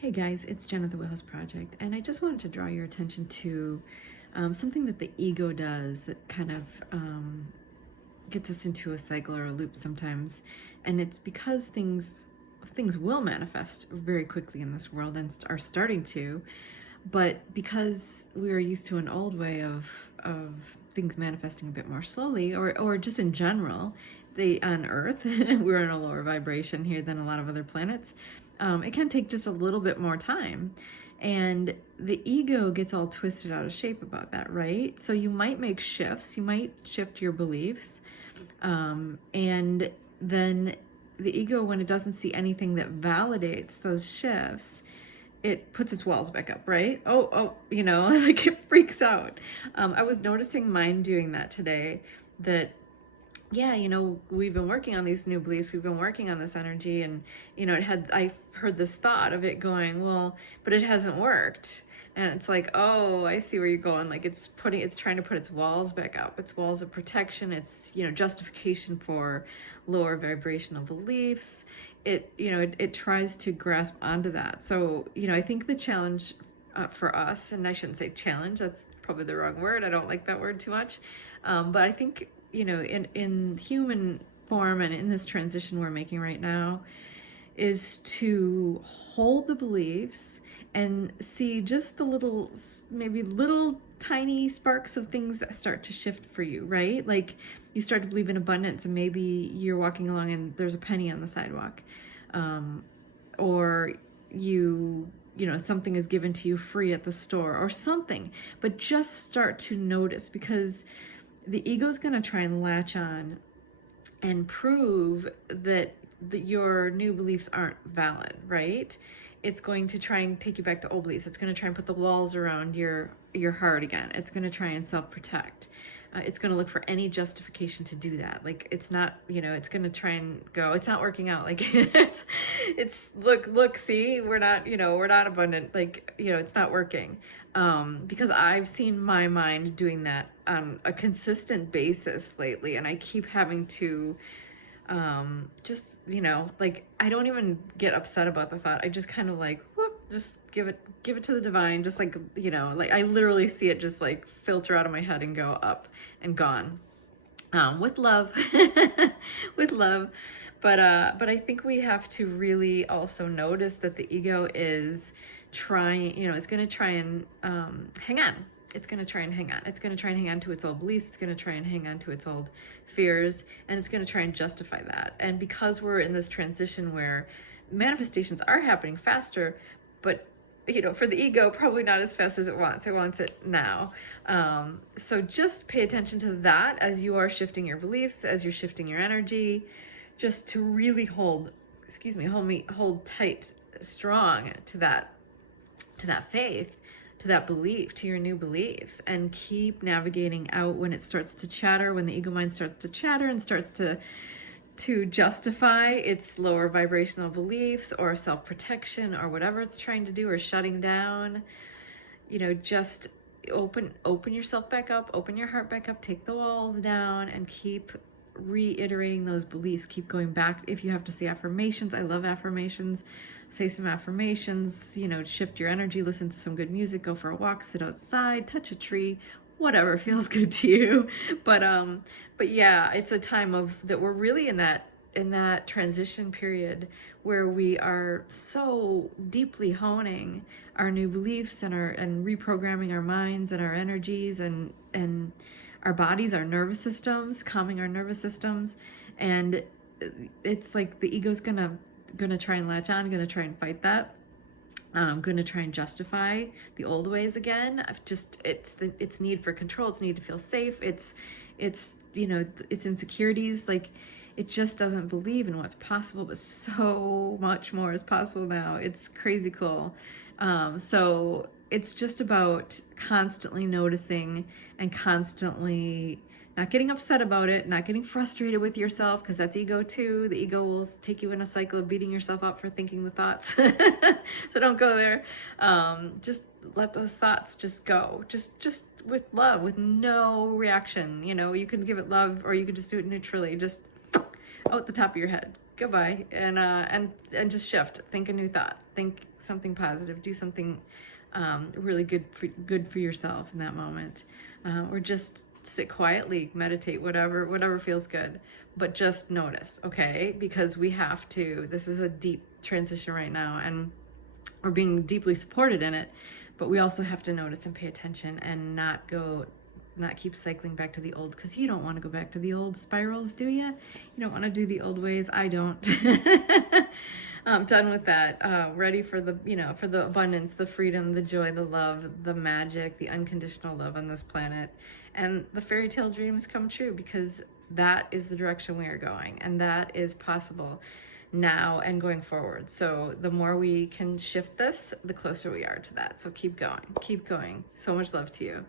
Hey guys, it's Jen of the Wellhouse Project, and I just wanted to draw your attention to something that the ego does that kind of gets us into a cycle or a loop sometimes, and it's because things will manifest very quickly in this world and are starting to, but because we are used to an old way of things manifesting a bit more slowly, or just in general, they on Earth we're in a lower vibration here than a lot of other planets. It can take just a little bit more time, and the ego gets all twisted out of shape about that, right? So you might make shifts, you might shift your beliefs, and then the ego, when it doesn't see anything that validates those shifts, it puts its walls back up, right? Like it freaks out. I was noticing mine doing that today, that yeah, we've been working on these new beliefs, we've been working on this energy, and I heard this thought of it going, well, but it hasn't worked. And it's like, oh, I see where you're going. Like it's trying to put its walls back up, its walls of protection, its justification for lower vibrational beliefs. It tries to grasp onto that. So I think the challenge for us, and I shouldn't say challenge, that's probably the wrong word, I don't like that word too much, but I think in human form and in this transition we're making right now, is to hold the beliefs and see just the maybe little tiny sparks of things that start to shift for you, right? Like you start to believe in abundance, and maybe you're walking along and there's a penny on the sidewalk, or something is given to you free at the store or something. But just start to notice, because the ego's going to try and latch on and prove that your new beliefs aren't valid, right? It's going to try and take you back to old beliefs. It's going to try and put the walls around your heart again. It's going to try and self-protect. It's going to look for any justification to do that. Like it's not, it's going to try and go, it's not working out. Like it's look, see, we're not abundant. Like, it's not working. Because I've seen my mind doing that on a consistent basis lately, and I keep having to just like I don't even get upset about the thought. I just kind of like whoop, just give it to the divine, just like like I literally see it just like filter out of my head and go up and gone, with love. With love. But I think we have to really also notice that the ego is trying, it's going to try and hang on. It's going to try and hang on. It's going to try and hang on to its old beliefs. It's going to try and hang on to its old fears, and it's going to try and justify that. And because we're in this transition where manifestations are happening faster, but for the ego, probably not as fast as it wants. It wants it now. So just pay attention to that as you are shifting your beliefs, as you're shifting your energy, just to really hold tight, strong to that faith, to that belief, to your new beliefs, and keep navigating out when it starts to chatter, when the ego mind starts to chatter and starts to justify its lower vibrational beliefs or self-protection or whatever it's trying to do, or shutting down. Just open yourself back up, open your heart back up, take the walls down, and keep reiterating those beliefs. Keep going back. If you have to say affirmations, I love affirmations. Say some affirmations, shift your energy, listen to some good music, go for a walk, sit outside, touch a tree, whatever feels good to you. But yeah, it's a time that we're really in that transition period where we are so deeply honing our new beliefs and reprogramming our minds and our energies and our bodies, our nervous systems, calming our nervous systems. And it's like the ego's gonna try and latch on, gonna try and fight that. I'm going to try and justify the old ways again. It's need for control. It's need to feel safe. It's insecurities. Like it just doesn't believe in what's possible, but so much more is possible now. It's crazy cool. So it's just about constantly noticing and constantly not getting upset about it, not getting frustrated with yourself, because that's ego too. The ego will take you in a cycle of beating yourself up for thinking the thoughts. So don't go there. Just let those thoughts just go. Just with love, with no reaction. You can give it love, or you could just do it neutrally. Just out the top of your head. Goodbye. And just shift. Think a new thought. Think something positive, do something really good for yourself in that moment, or just sit quietly, meditate, whatever feels good, but just notice, okay? Because we have to. This is a deep transition right now, and we're being deeply supported in it, but we also have to notice and pay attention and not keep cycling back to the old, because you don't want to go back to the old spirals, do you? You don't want to do the old ways. I don't. I'm done with that. Ready for for the abundance, the freedom, the joy, the love, the magic, the unconditional love on this planet, and the fairy tale dreams come true, because that is the direction we are going, and that is possible now and going forward. So the more we can shift this, the closer we are to that. So keep going, keep going. So much love to you.